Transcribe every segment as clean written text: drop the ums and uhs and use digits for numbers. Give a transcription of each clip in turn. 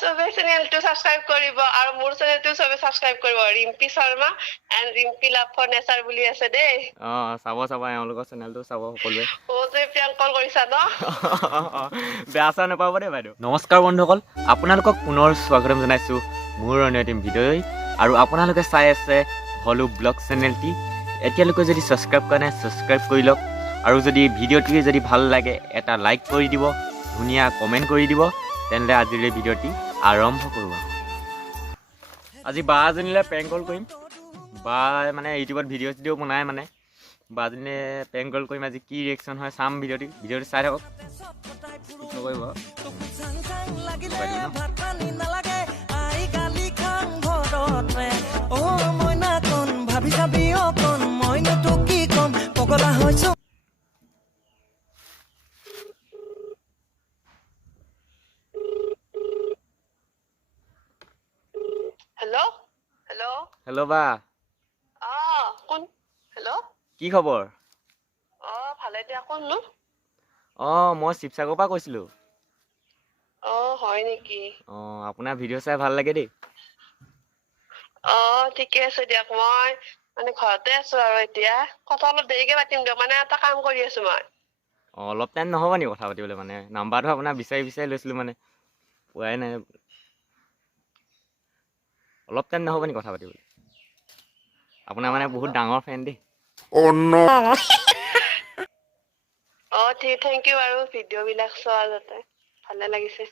সবে চেনেলটো সাবস্ক্ৰাইব কৰিব আৰু মোৰ চেনেলটো সবে সাবস্ক্ৰাইব কৰিব Rimpi Sharma and Rimpi love for nature বুলি আছে দেই চাব এওঁলোকৰ চেনেলটো চাব সকলোৱে যে প্ৰিয়াংক কল কৰিছা ন বেয়া চেয়া নাপাব দেই বাইদেউ নমস্কাৰ বন্ধুসকল আপোনালোকক পুনৰ স্বাগতম জনাইছোঁ মোৰ অন্য এটি ভিডিঅ'লৈ আৰু আপোনালোকে চাই আছে হলো ব্লগ চেনেলটি এতিয়ালৈকে যদি ছাবস্ক্ৰাইব কৰা নাই ছাবস্ক্ৰাইব কৰি লওক আৰু যদি ভিডিঅ'টি যদি ভাল লাগে এটা লাইক কৰি দিব ধুনীয়া কমেণ্ট কৰি দিব তেনেহ'লে আজিৰ এই ভিডিঅ'টি আৰম্ভ কৰোঁ আজি বা এজনীলৈ প্ৰেংক কল কৰিম বা মানে ইউটিউবত ভিডিঅ' বনাই মানে বাজনীয়ে প্ৰেংক কল কৰিম আজি কি ৰিয়েকশ্যন হয় চাম ভিডিঅ'টি চাই থাকক নকৰিব হেল্ল' বা কোন হেল্ল' কি খবৰ ভালে দিয়া কোননো মই শিৱসাগৰৰ পৰা কৈছিলোঁ হয় নেকি আপোনাৰ ভিডিঅ' চাই ভাল লাগে দেই ঠিকে আছে দিয়ক মই মানে ঘৰতে আছো আৰু এতিয়া কথা অলপ দেৰিকে পাতিম দিয়ক মানে এটা কাম কৰি আছো মই অলপ টাইম নহ'ব নেকি কথা পাতিবলৈ মানে নাম্বাৰটো আপোনাৰ বিচাৰি লৈছিলোঁ মানে পোৱাই নাই অলপ টাইম নহ'ব নেকি কথা পাতিবলৈ আপোনাৰ মানে বহুত ডাঙৰ ফেন দেই থেংক ইউ আৰু ভিডিঅ' বিলাক চোৱাৰ যাতে ভালে লাগিছে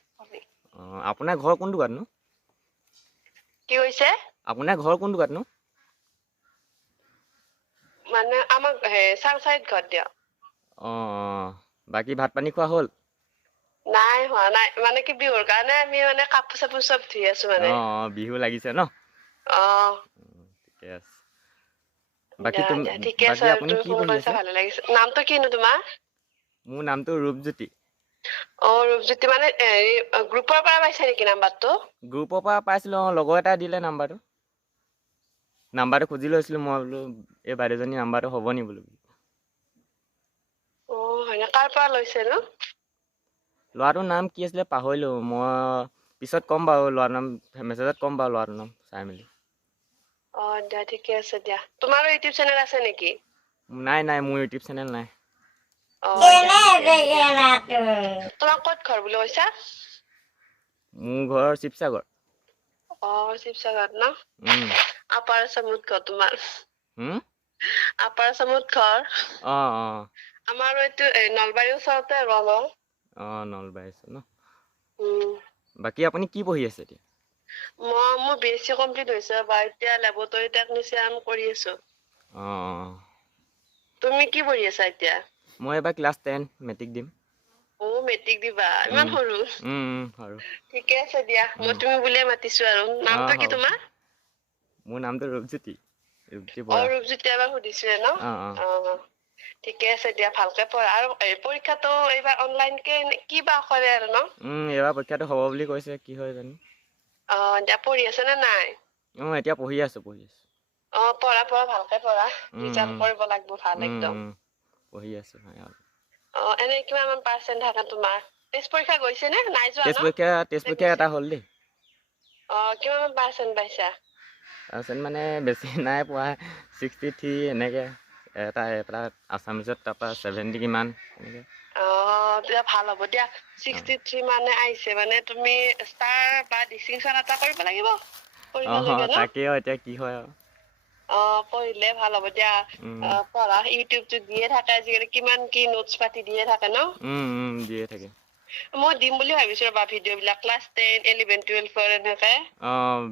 আপোনাৰ ঘৰ কোনটো গাতনো কি কৈছে আপোনাৰ ঘৰ কোনটো গাতনো মানে আমাক চাংচাৰিত ঘৰ দিয়ক বাকী ভাত পানী খোৱা হ'ল নাই হোৱা নাই মানে কি বিহুৰ কাৰণে আমি মানে কাপোৰ চাপোৰ চব ধুই আছো মানে বিহু লাগিছে ন ঠিকে আছে বাকী ঠিকে আছে আপুনি তুমি কি ফোন পঢ়ি কৰিছা আছে ভালে লাগিছে নামটো কিনো তোমাৰ মোৰ নামটো ৰূপজ্যোতি ৰূপজ্যোতি মানে গ্ৰুপৰ পৰা পাইছে নেকি নাম্বাৰটো গ্ৰুপৰ পৰা পাইছিলোঁ লগৰ এটা দিলে নাম্বাৰটো খুজি লৈছিলোঁ মই বোলো এই বাইদেউজনী নাম্বাৰটো হ'ব নি বোলো হয় কাৰ পৰা লৈছে নো ল'ৰাটোৰ নাম কি আছিলে পাহৰিলোঁ মই পিছত ক'ম বাৰু ল'ৰাটোৰ নাম মেছেজত ক'ম বাৰু ল'ৰাটোৰ নাম চাই মেলি দিয়া ঠিকে আছে দিয়া তোমাৰো ইউটিউব চেনেল আছে নেকি নাই মোৰ ইউটিউব চেনেল নাই তোমাৰ ক'ত ঘৰ বুলি কৈছা মোৰ ঘৰ শিৱসাগৰ শিৱসাগৰত ন আপাৰ আচামত ঘৰ তোমাৰ আপাৰ আচামত ঘৰ আমাৰো এইটো নলবাৰীৰ ওচৰতে নলবাৰী আছে ন বাকী আপুনি কি পঢ়ি আছে এতিয়া মোৰ BSc কমপ্লিট হৈছে বা এতিয়া লেবৰেটৰী টেকনিচিয়ান কৰি আছো তুমি কি পঢ়ি আছা এতিয়া মই এবাৰ ক্লাছ 10 মেট্ৰিক দিম মেট্ৰিক দিবা ইমান সৰু ঠিকে আছে দিয়া মই তুমি বুলিয়ে মাতিছো আৰু নামটো কি তোমাৰ মোৰ নামটো ৰূপজ্যোতি ৰূপজ্যোতি এবাৰ সুধিছোৱে ন ঠিকে আছে দিয়া ভালকে পঢ়া আৰু পৰীক্ষাটো এইবাৰ অনলাইন কে কি বা কৰে আৰু ন এইবাৰ পৰীক্ষাটো হ'ব বুলি কৈছে কি হয় জানো এতিয়া পঢ়ি আছে নে নাই এতিয়া পঢ়ি আছো পঢ়া ভালকে পঢ়া ৰিজাল্ট কৰিব লাগিব ভাল একদম পঢ়ি আছো এনে কিমান পাৰ্চেন্ট থাকে তোমাৰ টেষ্ট পৰীক্ষা গৈছে নে নাই যোৱা টেষ্ট পৰীক্ষা এটা হ'ল দেই কিমান পাৰ্চেন্ট পাইছা পাৰ্চেন্ট মানে বেছি নাই পোৱা 63 এনেকে এটা আছামিজত তাৰপৰা 70 কিমান এনেকে তেতিয়া ভাল হ'ব দিয়া 63 মানে আহিছে মানে তুমি ষ্টাৰ বা ডিস্টিংশন এটা কৰিব লাগিব তাকে এতিয়া কি হয় আৰু পঢ়িলে ভাল হ'ব দিয়া পঢ়া ইউটিউবটো দিয়ে থাকে আজিকালি কিমান কি নোটছ পাতি দিয়ে থাকে ন দিয়ে থাকে মই দিম বুলি ভাবিছো ৰবা ভিডিঅ' বিলাক ক্লাছ 10 11 12 এনেকে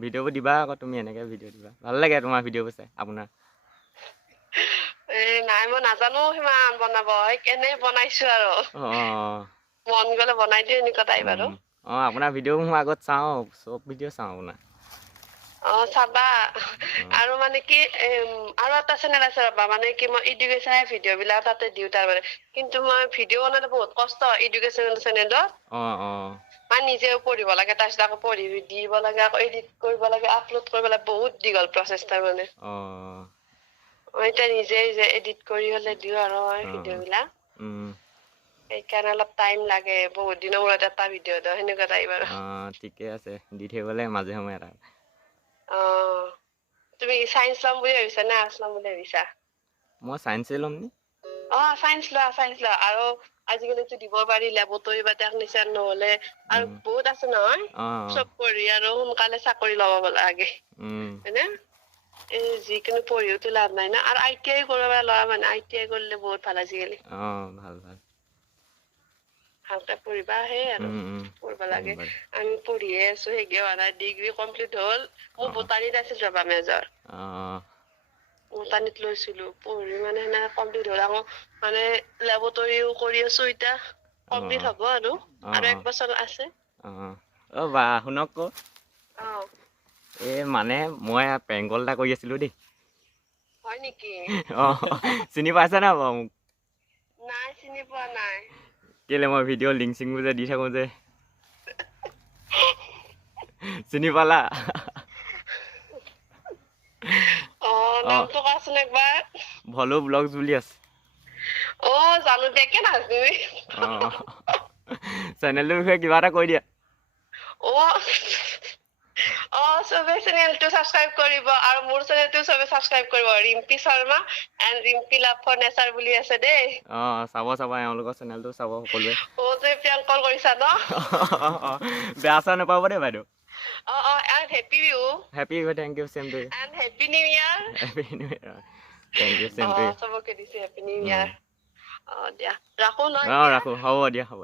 ভিডিঅ'বোৰ দিবা আকৌ তুমি এনেকে ভিডিঅ' দিবা ভাল লাগে তোমাৰ ভিডিঅ'বোৰ চাই আপোনাৰ নাই মই নাজানো সিমান বনাব কেনে বনাইছো আৰু মন গলে বনাই দিও এনেকুৱা টাইপ আৰু আপোনাৰ ভিডিঅ' মই আগত চাওঁ চব ভিডিঅ' চাওঁ আপোনাৰ চাবা আৰু মানে কি আৰু এটা চেনেল আছে ৰবা মানে কি মই এডুকেশ্যন ভিডিঅ' বিলাক তাতে দিও তাৰ মানে কিন্তু মই ভিডিঅ' বনালে বহুত কষ্ট এডুকেশ্যন চেনেলত মানে নিজেও পঢ়িব লাগে তাৰপিছত আকৌ পঢ়ি দিব লাগে আকৌ এডিট কৰিব লাগে আপলোড কৰিব লাগে বহুত দীঘল প্ৰচেছ তাৰ মানে এতিয়া নিজে এডিট কৰি হলে দিও আৰু ভিডিঅ' বিলাক সেইকাৰণে অলপ টাইম লাগে বহুত দিনৰ মূৰত এটা ভিডিঅ' দিওঁ সেনেকুৱা টাইপ আৰু ঠিকে আছে দি থাকিবলে মাজে সময়ে এটা তুমি চাইন্স ল'ম বুলি ভাবিছা নে আৰ্টছ ল'ম বুলি ভাবিছা মই চায়েন্সে ল'ম নি চাইন্স লোৱা আৰু আজিকালিতো দিব পাৰি লেবৰেটৰী বা টেকনিচিয়ান নহলে আৰু বহুত আছে নহয় চব পঢ়ি আৰু সোনকালে চাকৰি ল'ব লাগে হয়নে যিকোনো পঢ়িওতো লাভ নাই না আৰু ITI কৰিব ল'ৰা মানে ITI কৰিলে বহুত ভাল আজিকালি ভাল ভাল ভালকে পঢ়িবা সেই আৰু পঢ়িব লাগে আমি পঢ়িয়ে আছো হেগে হোৱা নাই ডিগ্ৰী কমপ্লিট হ'ল মোৰ বোটানীত আছিল ৰবা মেজৰ বোটানীত লৈছিলো পঢ়ি মানে সেনেকে কমপ্লিট হ'ল আকৌ মানে লেবৰেটৰীও কৰি আছো এতিয়া কমপ্লিট হ'ব আৰু 1 বছৰ আছে বা শুনক ক মানে মই পেংকল এটা কৰি আছিলো দেই হয় নেকি চিনি পাইছা না বাৰু মোক নাই চিনি পোৱা নাই কেলে মই ভিডিঅ' লিংক চিংবোৰ যে দি থাকো যে চিনি পালা নামটো কোৱাচোন একবাৰ ভলু ব্লগছ বুলি আছে জানো দেখে নাজনো চেনেলটোৰ বিষয়ে কিবা এটা কৈ দিয়া চবে চেনেলটো সাবস্ক্ৰাইব কৰিব আৰু মোৰ চেনেলটো চবে সাবস্ক্ৰাইব কৰিব Rimpi Sharma and Rimpi love for nature বুলি আছে দেই চাব এওঁলোকৰ চেনেলটো চাব সকলোৱে তুমি প্ৰেংক কল কৰিছা ন বেয়া চেয়া নাপাব দেই বাইদেউ and happy you happy thank you same to you and happy new year thank you same to you চবকে দিছে happy new year দিয়া ৰাখো ন ৰাখো হ'ব দিয়া হ'ব